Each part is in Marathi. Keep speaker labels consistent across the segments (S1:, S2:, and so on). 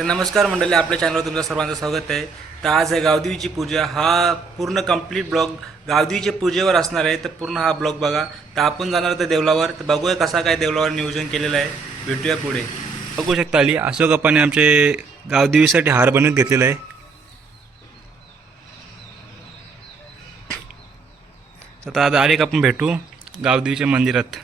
S1: तर नमस्कार मंडळी आपल्या चॅनलवर तुमचं सर्वांचं स्वागत आहे. तर आज आहे गावदेवीची पूजा. हा पूर्ण कंप्लीट ब्लॉग गावदेवीच्या पूजेवर असणार आहे तर पूर्ण हा ब्लॉग बघा. तर आपण जाणार तर देवलावर. तर बघूया कसा काय देवलावर नियोजन केलेलं आहे. भेटूया पुढे. बघू शकता आली अशोक अप्पाने आमचे गावदेवीसाठी हार बनवून घेतलेला आहे. तर आता डायरेक्ट आपण भेटू गावदेवीच्या मंदिरात.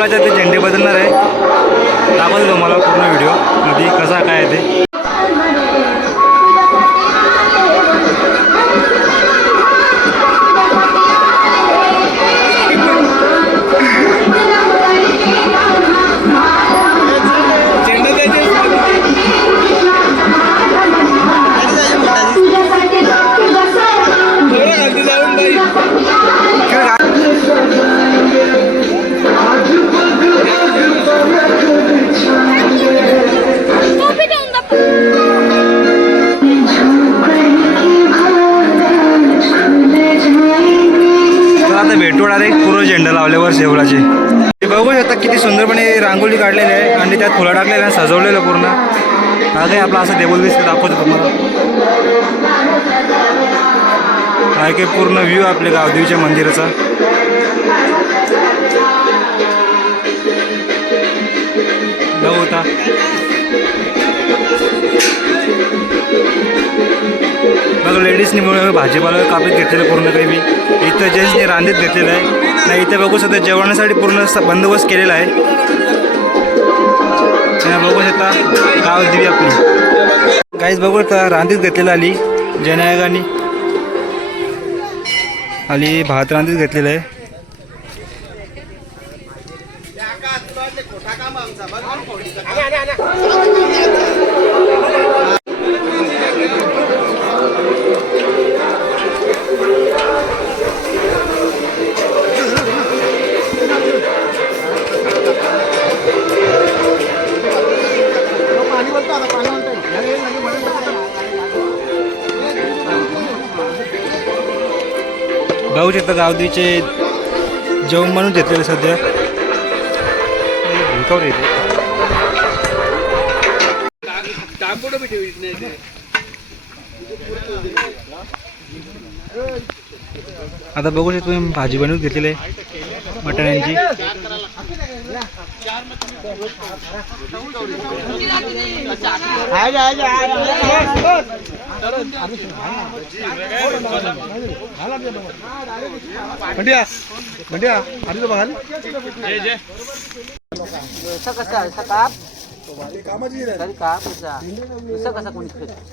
S1: पूर्ण ते झेंडे बदलणार आहे. दाखवतो तुम्हाला पूर्ण व्हिडिओ नदी कसा काय आहे ते. आता भेटू डायरेक्ट पूर्ण झेंडा लावल्यावर शेवळाचे बघू शकता किती सुंदरपणे रांगोळी काढलेली आहे आणि त्यात फुलं टाकलेलं आहे सजवलेलं पूर्ण. हा काही आपला असं टेबल दिसतं दाखवतो तुम्हाला. हा काही पूर्ण व्ह्यू आपल्या गावदेवीच्या मंदिराचा. बघू होता. बघा लेडीजनी मुळे भाजीपाला कापीत घेतलेलं पूर्ण काही मी. इथं जेंट्सने रांधीत घेतलेलं आहे. नाही इथं बघू शकता जेवणासाठी पूर्ण बंदोबस्त केलेला आहे. बघू शकता. गाव दिली आपली. काहीच बघू शकता रांधीत घेतलेलं आली जनायकानी आली भात रांधीत घेतलेलं आहे. बघू शकता गावदीचे जेवण म्हणून घेतलेले सध्या. येते. आता बघू शकतो तुम्ही भाजी बनवून घेतलेली आहे मटण्यांची
S2: मंड्या बघाल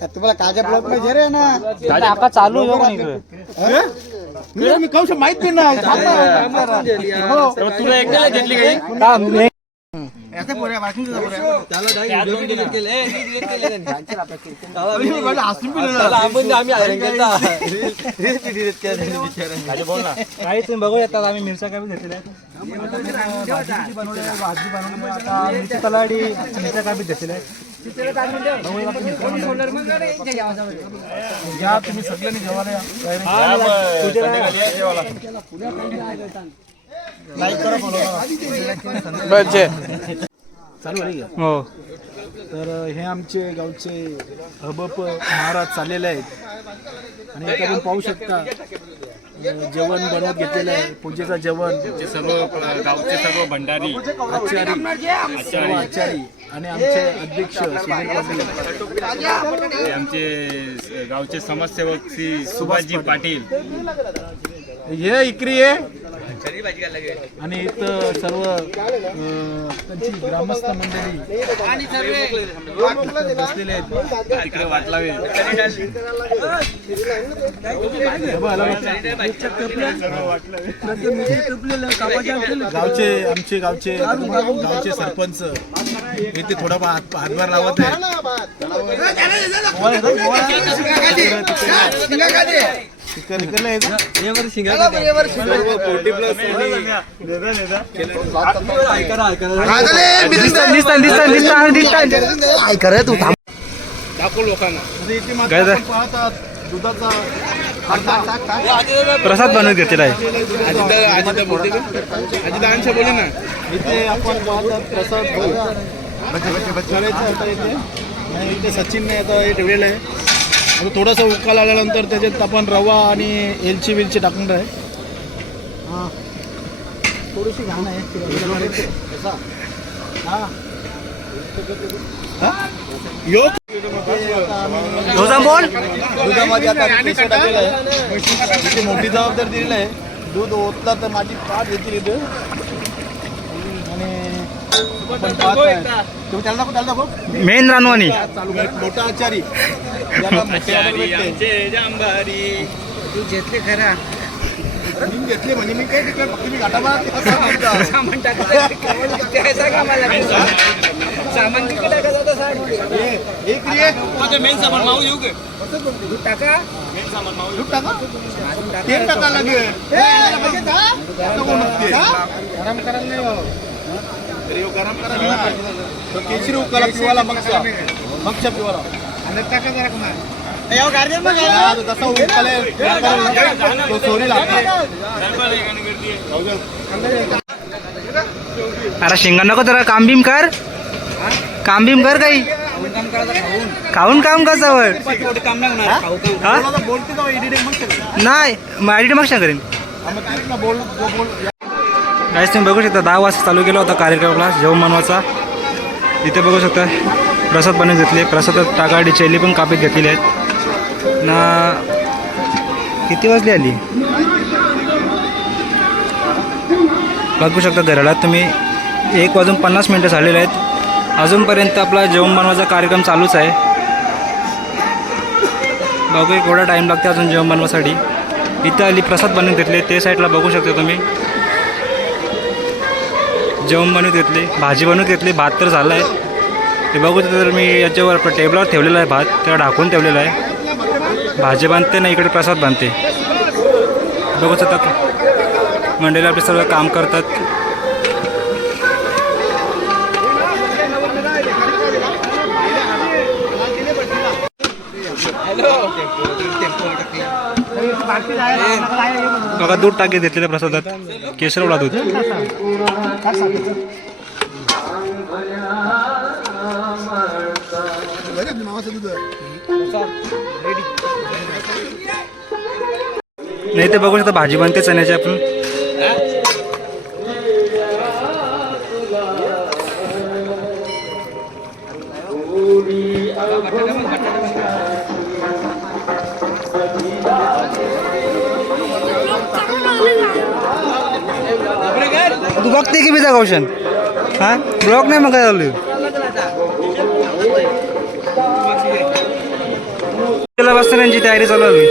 S2: तुम्हाला काजा ब्लॉकमध्ये रे ना.
S1: चालू
S2: मी माहीत नाही हो.
S3: तुला एकट्याला घेतली काही
S2: पोऱ्या. मी म्हटलं, हसून.
S1: काही तुम्ही बघू येतात आम्ही मिरच्या काय घेतलेल्या भाजी बनवलेली आहे, भाजी बनवलेली आहे. आता मिरची तलाडी मिरच्या काय घेतलेल्या आहेत.
S2: या तुम्ही सगळ्यांनी जेवायला या. चालू आहे. का?
S1: हो.
S2: तर हे आमचे गावचे हबप महाराज चाललेले आहेत. आणि आता आपण पाहू शकता जेवण बनवत घेतलेलं आहे. पूजेचं जेवण.
S3: सर्व गावचे सर्व भंडारी
S2: आचारी. सर्व आचारी. आणि आमचे अध्यक्ष सुधीर पाटील.
S3: हे आमचे गावचे समाजसेवक श्री सुभाषजी पाटील.
S2: हे इकरी आहे. आणि इथं सर्व अं, त्यांची ग्रामस्थ मंडळी बसलेले आहेत.
S3: तिकडे वाट
S2: गावचे आमचे गावचे गावचे सरपंच इथे थोडा हात हातभार लावत आहे तिकडे- तिकडले आहे का? सर्व 40 plus कोणी
S3: दाखव लोकांना.
S1: ते?
S2: दुधाचा
S1: प्रसाद बनवून
S3: अजित बोले ना.
S2: इथे आपण प्रसाद करायचं आता इथे. आणि इथे सचिनने आता हे ठेवलेलं आहे. आता थोडासा उकाल आल्यानंतर त्याच्यात आपण रवा आणि एलची वेलची टाकणार आहे. हां. थोडीशी घाण आहे. कसा हां. हां? योग
S1: बोल
S2: दुधामध्ये आता केसर टाकलेलं आहे. मोठी जबाबदारी दिलेली आहे. दूध ओतला तर माझी पाठ येतील इथे आणि आपण पाहताय. तुम्ही त्याला दाखव त्याला दाखव
S1: मेन रानवानी.
S2: मोठा आचारी.
S3: घेतले खरा.
S2: मी घेतले म्हणजे मी काय फक्त मी
S3: सामान सामान टाकायचं होतं साठ?
S2: एक रिएक्ट
S3: मेन सामान माऊ येऊ गे टाका.
S2: दूध तेल लागेल.
S3: करायला नाही हो.
S2: गरम करा ना. तो केशरी उकाला पिवाला मगचा. मगच्या पिवाला.
S3: आणि टाका जरा कुमार
S2: तो तसा उकाला तो चोरी लागते.
S1: अरे शिंगा नको जरा. काम बीम कर. काम बीम कर काही. खाऊन काम
S3: नाही काम
S1: हा?
S2: मग.
S1: नाही माझी मग करेन.
S2: हा,
S1: गाईस तुम्ही बघू शकता दहा वाजता चालू केला होता कार्यक्रमाला जेवण बनवायचा. इथे बघू शकता प्रसाद बनवून घेतले. प्रसादात टाकाडी चेली पण कापीत घेतलेली आहेत. ना किती वाजली आली? बघू शकता घराला तुम्ही एक वाजून पन्नास मिनटं झालेले आहेत. अजूनपर्यंत आपला जेवण बनवायचा कार्यक्रम चालूच आहे. बघू एवढा टाईम लागते अजून जेवण बनवासाठी. इथं आली प्रसाद बनवून घेतले. ते साईडला बघू शकता तुम्ही. जेवण बनवून घेतले भाजी बनवून घेतली भात तर झाला आहे ते बघू तर मी याच्यावर टेबलावर ठेवलेला आहे भात त्याला ढाकून ठेवलेला आहे. भाजी बांधते ना इकडे प्रसाद बांधते. बघू आता मंडळी आपले सर्व काम करतात. बघा दूध टाकी घेतलेल्या प्रसादात केसरवडा दूध. नाही ते बघू शकता भाजी बनते चण्याची आपण. तू बघते की बिजा कौशन हा? ब्लॉक नाही मग काय चालू त्याला तयारी चालू आहे.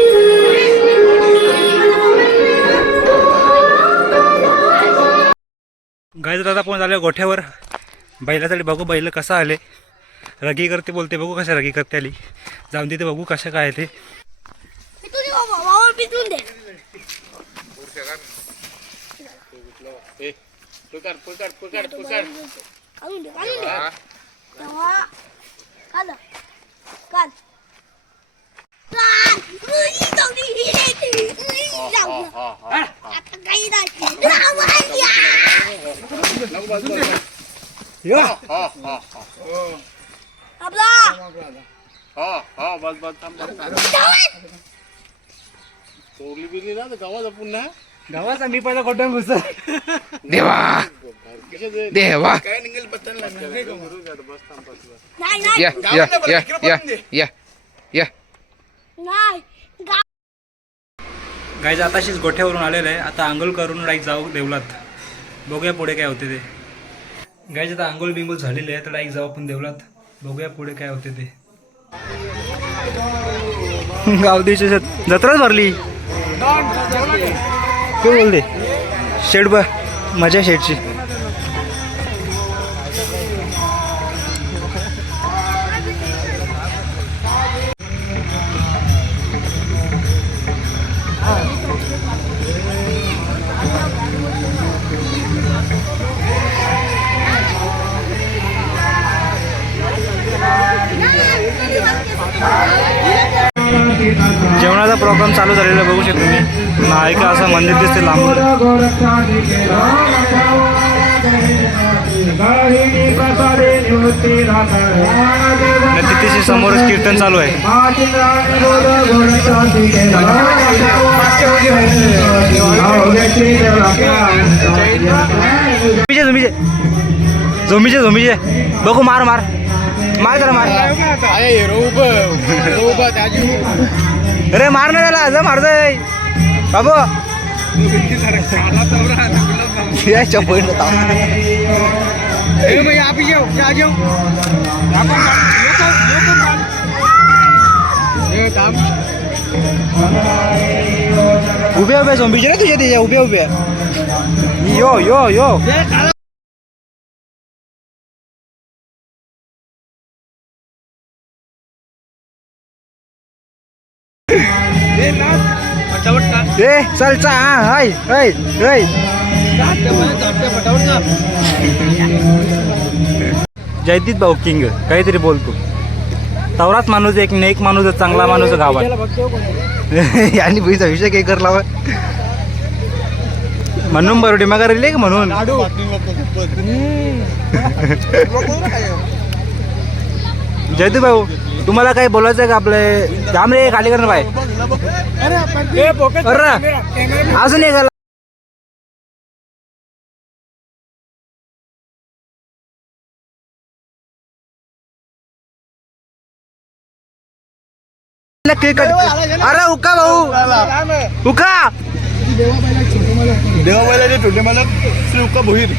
S1: गाय दादा पण झाले गोठ्यावर. बैलासाठी बघू बैल कसा आले. रगी करते बोलते बघू कशा रगी करते आली. जाऊन तिथे बघू कशा काय ते.
S4: दे
S3: पुकार पुकार पुकार पुकार
S4: काढून दे काढून दे. तेव्हा काढ. काढ. काढ. उई, जाऊ दे. उई, जाऊ दे. आता काही नाही. राम आहे. या. आपला
S3: हा हा बस बस थांब बस.
S4: जाऊन.
S3: चोरली बिरली ना तर पुन्हा
S1: गावाचा मी पहिला गोठ्यान घुस
S5: देवा.
S3: काय बटन
S4: नाही.
S5: या
S4: नाही
S5: या या या या या.
S4: नाही
S1: आताशीच गोठ्यावरून आलेलं आहे. आता आंघोळ करून डाईक जाऊ देवलात बघूया पुढे काय होते ते. गाईज आता आंघोळ बिंगोळ झालेली आहे तर डाईक जाऊ आपण देवलात बघूया पुढे काय होते ते. गावदीची जत्राच भरली. कोण बोलते शेड ब मजा शेडची जेवणाचा प्रोग्राम चालू झालेला बघू शकतो मी नायका असं मंदिर दिसते लांबून तिथेशी तिथे समोरच कीर्तन चालू आहे. झोमीचे झोमीचे झोमीचे झोमीचे बघू मार मार. मार जरा मार अरे मार ना त्याला जा मारतोय बाबू या चप्पल उभ्या उभ्या झोंबीचे ना तुझ्या त्याच्या उभ्या उभ्या यो यो यो ए चल चा हा हाय हाय हाय. जयदीप भाऊ किंग काहीतरी बोलतो. तवराच माणूस एक नेक माणूस चांगला माणूस गावात. आणि पैसा विषय काही करला होय. म्हणून बरोडी मग रिले का म्हणून? जयदीप भाऊ तुम्हाला काही बोलायचं आहे का आपले जाम रे खाली करणं बाय अजून एक आला. केक कट- अरे उका भाऊ. उका.
S2: देवाबाईला छोटे मला श्री उक्का भोईर.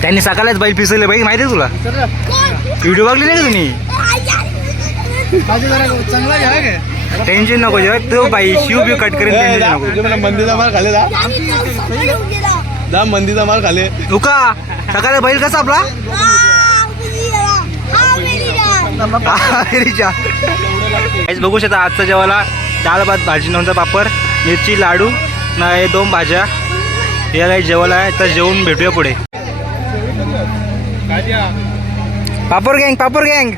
S1: त्यांनी सकाळीच बैल पिसवले बाई माहिती तुला? व्हिडिओ बघली नाही का तुम्ही?
S2: चांगला घ्या.
S1: टेन्शन नको जेव्हा तो बाई शिव बिव कट करेन टेन्शन नको.
S2: मंदीचा माल खाले जा जा मंदीचा माल खाले.
S1: उका सकाळी बैल कसा आपला? बघू शकता आजचा जेवायला. डाळ भात भाजी नंतर पापड मिरची लाडू ना हे दोन भाज्या. हे काही जेवायला आहे तर जेवून भेटूया पुढे. पापड गँग पापड गँग.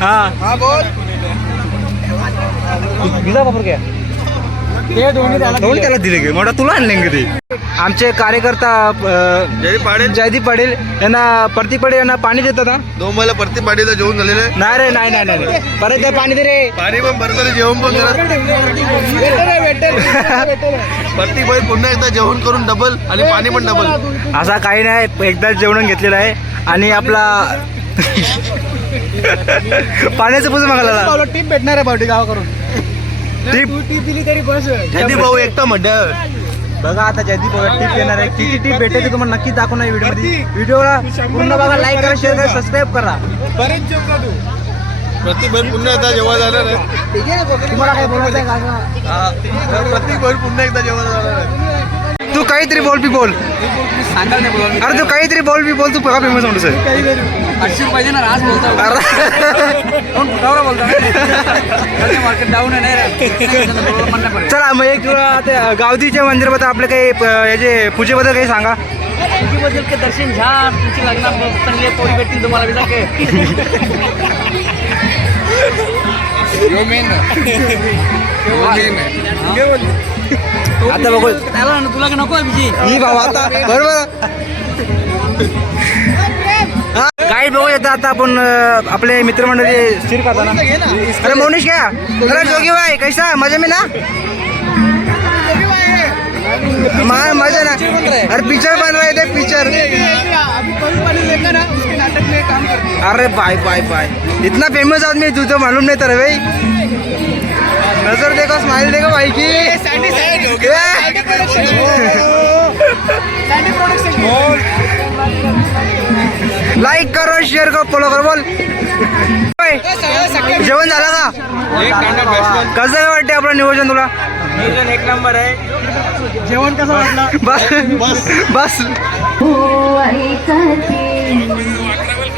S1: हा
S2: हा बोल.
S1: दिला पापड घ्या दोन्ही त्याला दिले. गे मोठा तुला आणले गे ते? आमचे कार्यकर्ता
S2: जयदीप पाडेल
S1: जयदीप पाटील यांना प्रतीक पाटील यांना पाणी देतात हा?
S2: दोन मला प्रति पाडीला जेवण झालेलं. आहे
S1: नाही रे नाही नाही नाही. परत ते पाणी दे रे.
S2: पाणी पण भरतं जेवण पण करत. प्रत्येक बाई पुन्हा एकदा जेवण करून डबल आणि पाणी पण डबल
S1: असा काही नाही एकदाच जेवण घेतलेलं आहे. आणि आपला पाण्याचं पुसून मागायला
S2: टीप भेटणार आहे पावटी गावाकडून.
S1: टीप
S2: टीप दिली तरी बस. जयदीप भाऊ एकटा म्हणतं
S1: बघा आता जयदीप टीप येणार आहे. किती टीप भेटते ते तुम्हाला नक्कीच दाखवणार व्हिडिओमध्ये व्हिडिओला पूर्ण बघा लाईक करा शेअर करा सबस्क्राईब करा.
S2: बरेच जेवता तू. प्रत्येक बाई पुन्हा एकदा जेवण जाणार आहे.
S1: तुम्हाला काय बोलायचं आहे
S2: हा. प्रत्येक बाई पुन्हा एकदा जेवण जाणार आहे.
S1: तू काहीतरी बोल बी बोल. अरे तू काहीतरी बोल बी बोल तू बघा फेमस म्हणतो सर
S5: अडशे पाहिजे ना आज बोलतो. कोण कुठावर बोलतो? मार्केट डाऊन आहे नाही
S1: चला मग एक तुला गावदीच्या मंदिराबद्दल आपले काही प- याचे पूजेबद्दल काही सांगा.
S5: बद्दल के दर्शन घ्या तुमची लग्न चांगले पोरी भेटतील तुम्हाला के
S1: आता बघू.
S5: त्याला ना तुला का नको
S1: ही भाऊ आता बरोबर? काही बघू येतं आता आपण आपले मित्रमंडळी स्थिर करताना अरे मोनिश क्या अरे जोगी भाई कैसा? मजा में ना? मा- मजा ना. अरे पिक्चर बन रहे थे पिक्चर अरे बाय बाय बाय. इतना फेमस आदमी तू तो मालूम नहीं था रे भाई. नजर देखो स्माइल देखो भाई की। लाईक करो शेअर करो फॉलो करो बोल. जेवण झालं का? कसं काय वाटते आपलं नियोजन तुला?
S5: एक नंबर आहे. जेवण कसं वाटलं?
S1: बस
S5: बस.
S1: बस.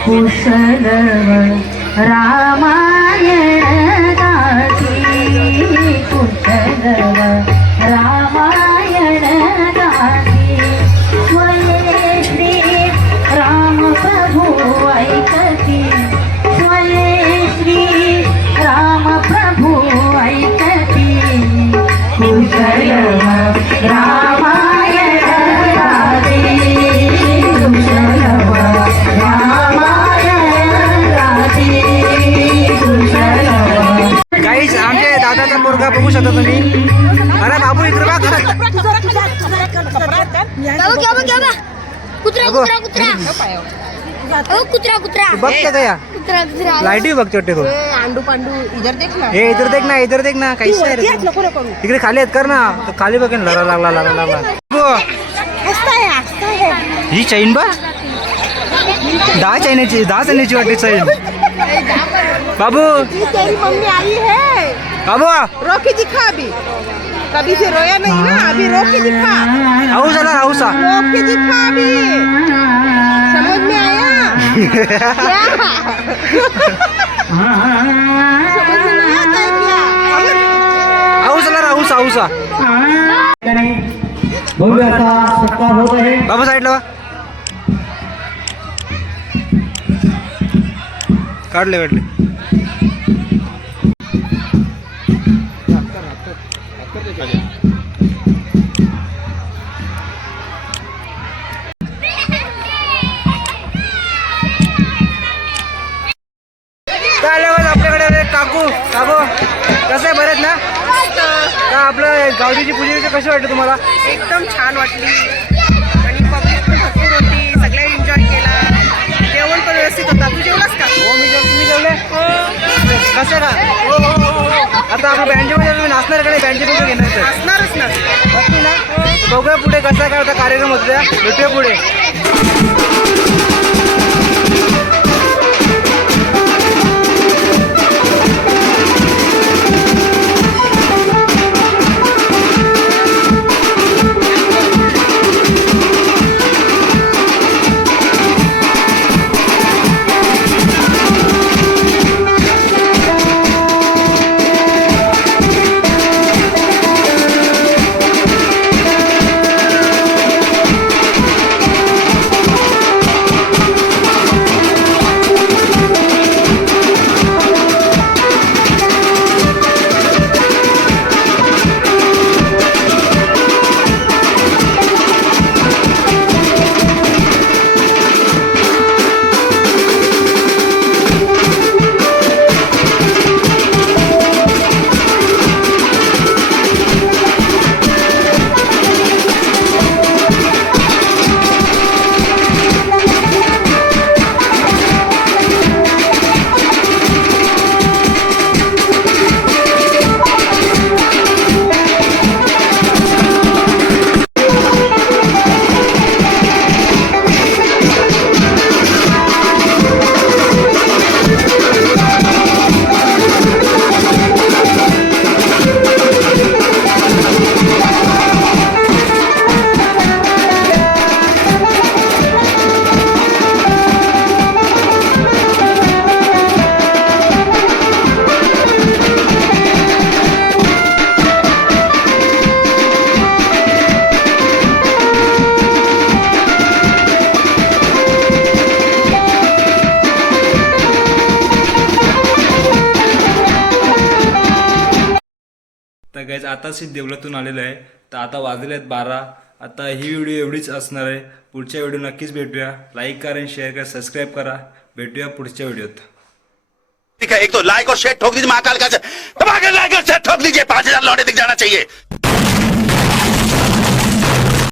S4: कुशलव रामायण
S1: i'm together. बघू शकता तुम्ही. अरे बाबू इकडे बघ.
S4: कुत्रा कुत्रा कुत्रा. कुत्रा कुत्रा. कुत्रा
S1: बघते का या.
S4: कुत्रा कुत्रा.
S1: लाईटी बघते वाटते तो
S6: आंडू पांडू इधर देख ना.
S1: हे इधर देख ना इधर देख ना. काहीच नाही रे तू.
S6: नको नको
S1: इकडे खाली आहेत कर ना. तो खाली बघ ना लागला लागला लागला लागला बाबू,
S6: हसता है हसता है
S1: ही चैन बा दहा चैनाची दहा चैनाची वाटते चैन. बाबू.
S6: तेरी मम्मी आई है.
S1: बाबू
S6: रो के दिखा अभी कभी से रोया नहीं ना अभी रो के दिखा
S1: हाऊस आला हाऊसा
S6: रो के दिखा अभी समझ में आया क्या समझ में नहीं आता है क्या
S1: हाऊस आला हाऊस हाऊसा बाबू साईडला वा काढले काढले काय तुम्ही नाचणार का नाही बँडचे मध्ये घेणार तर?
S6: असणारच ना.
S1: बघूया पुढे कसा काय होता कार्यक्रम होता त्या? भेटूया पुढे. आताच देवलातून आलेलं आहे. तर आता वाजले आहेत बारा. आता ही व्हिडिओ एवढीच असणार आहे. पुढच्या व्हिडिओ नक्कीच भेटूया. लाईक करा आणि शेअर करा. सबस्क्राईब करा. भेटूया पुढच्या व्हिडिओत.
S7: ठीक है एक तो लाइक और शेयर ठोक दीजिए महाकाल का लाइक और शेयर ठोक दीजिए। पांच हजार लौटे दिख जाना चाहिए।